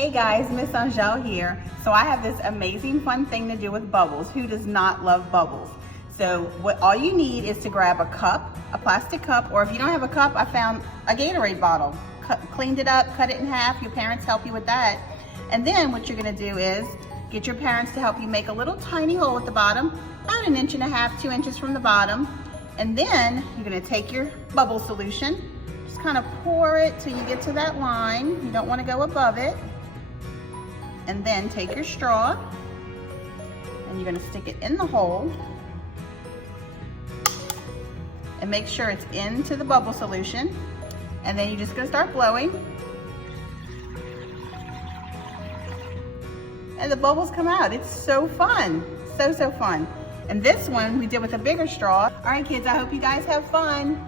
Hey guys, Miss Angel here. So I have this amazing fun thing to do with bubbles. Who does not love bubbles? So all you need is to grab a cup, a plastic cup, or if you don't have a cup, I found a Gatorade bottle. Cleaned it up, cut it in half. Your parents help you with that. And then what you're gonna do is get your parents to help you make a little tiny hole at the bottom, about 1.5 inches, 2 inches from the bottom. And then you're gonna take your bubble solution, just kind of pour it till you get to that line. You don't wanna go above it. And then take your straw and you're gonna stick it in the hole and make sure it's into the bubble solution. And then you're just gonna start blowing. And the bubbles come out. It's so fun, so fun. And this one we did with a bigger straw. All right kids, I hope you guys have fun.